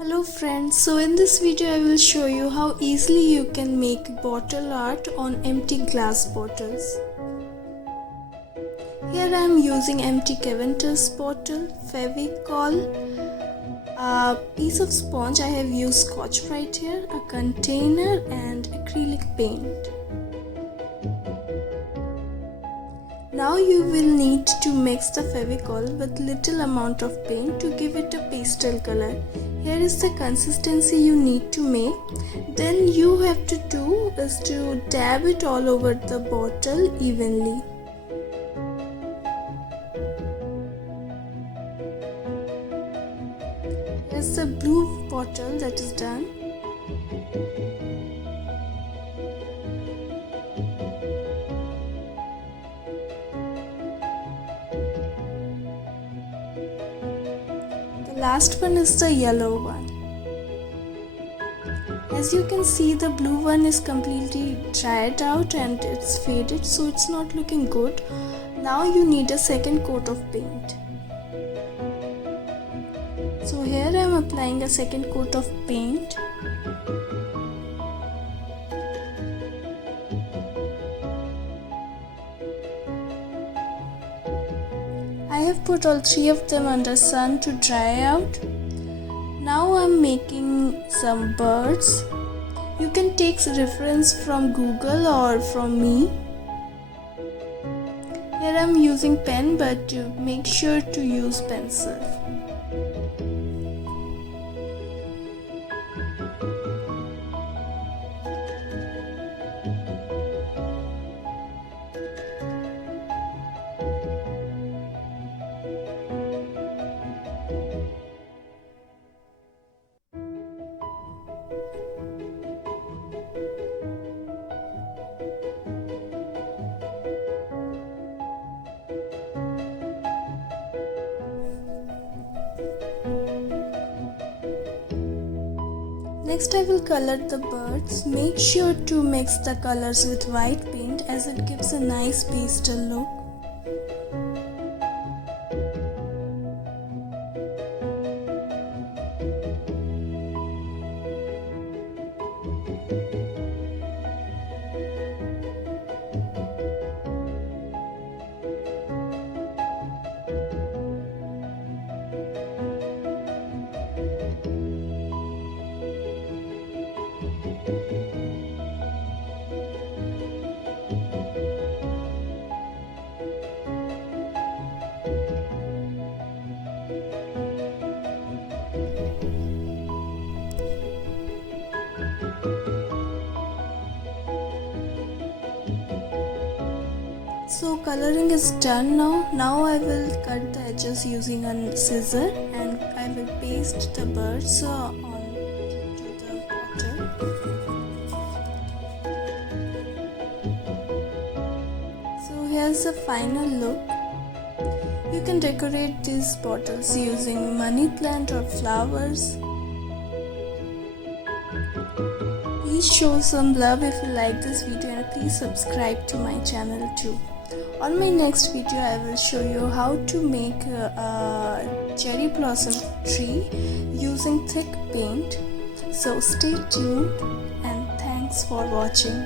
Hello friends, so in this video I will show you how easily you can make bottle art on empty glass bottles. Here I am using empty Caventus bottle, Fevicol, a piece of sponge. I have used Scotch-Brite here, a container and acrylic paint. Now you will need to mix the Fevicol with little amount of paint to give it a pastel color. Here is the consistency you need to make. Then you have to do is to dab it all over the bottle evenly. Here's the blue bottle that is done. The last one is the yellow one. As you can see, the blue one is completely dried out and it's faded, so it's not looking good. Now you need a second coat of paint. So here I am applying a second coat of paint. I have put all three of them under sun to dry out. Now I am making some birds. You can take reference from Google or from me. Here I am using pen, but make sure to use pencil. Next I will color the birds. Make sure to mix the colors with white paint as it gives a nice pastel look. So coloring is done now. Now I will cut the edges using a scissor and I will paste the birds onto the bottle. So here's the final look. You can decorate these bottles using money plant or flowers. Please show some love if you like this video and please subscribe to my channel too. On my next video I will show you how to make a cherry blossom tree using thick paint. So stay tuned and thanks for watching.